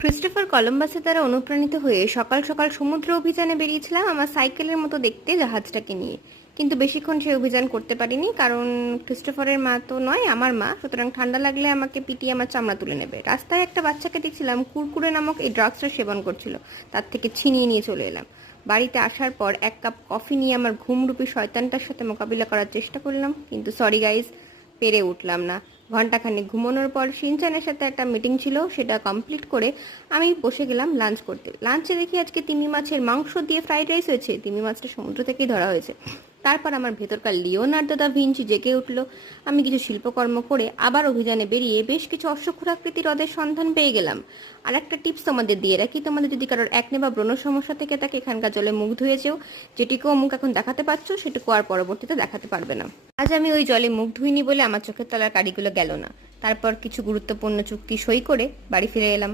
Christopher কলম্বাসের দ্বারা অনুপ্রাণিত হয়ে সকাল সকাল সমুদ্র অভিযানে বেরিয়েছিলাম আমার সাইকেলের মতো দেখতে জাহাজটাকে নিয়ে। কিন্তু বেশিক্ষণ সে অভিযান করতে পারিনি, কারণ ক্রিস্টোফারের মা তো নয়, আমার মা, সুতরাং ঠান্ডা লাগলে আমাকে পিটিয়ে আমার চামড়া তুলে নেবে। রাস্তায় একটা বাচ্চাকে দেখছিলাম কুরকুরে নামক এই ড্রাগসটা সেবন করছিল, তার থেকে ছিনিয়ে নিয়ে চলে এলাম। বাড়িতে আসার পর এক কাপ কফি নিয়ে আমার ঘুমরূপী শয়তানটার সাথে মোকাবিলা করার চেষ্টা করলাম, কিন্তু সরি গাইজ, পেরে উঠলাম না। ঘন্টাখানেক ঘুমানোর পর শিনচানের সাথে একটা মিটিং ছিল, সেটা কমপ্লিট করে আমি বসে গেলাম লাঞ্চ করতে। লাঞ্চে দেখি আজকে তিমি মাছের মাংস দিয়ে ফ্রাইড রাইস হয়েছে। তিমি মাছটা সমুদ্র থেকেই ধরা হয়েছে। তারপর আমার ভেতরকার লিওনার্দো দা ভিঞ্চি জেগে উঠল। আমি কিছু শিল্পকর্ম করে আবার অভিযানে বেরিয়ে বেশ কিছু অশ্বক্ষুরাকৃতি হ্রদের সন্ধান পেয়ে গেলাম। আর একটা টিপস তোমাদের দিয়ে রাখি, তোমাদের যদি কারোর একনে বা ব্রণ সমস্যা থেকে থাকে, এখানকার জলে মুখ ধুয়ে যেও। যেটুকু মুখ এখন দেখাতে পারছো সেটুকু আর পরবর্তীতে দেখাতে পারবে না। আজ আমি ওই জলে মুখ ধুইনি বলে আমার চোখের তলার কালিগুলো গেল না। তারপর কিছু গুরুত্বপূর্ণ চুক্তি সই করে বাড়ি ফিরে এলাম।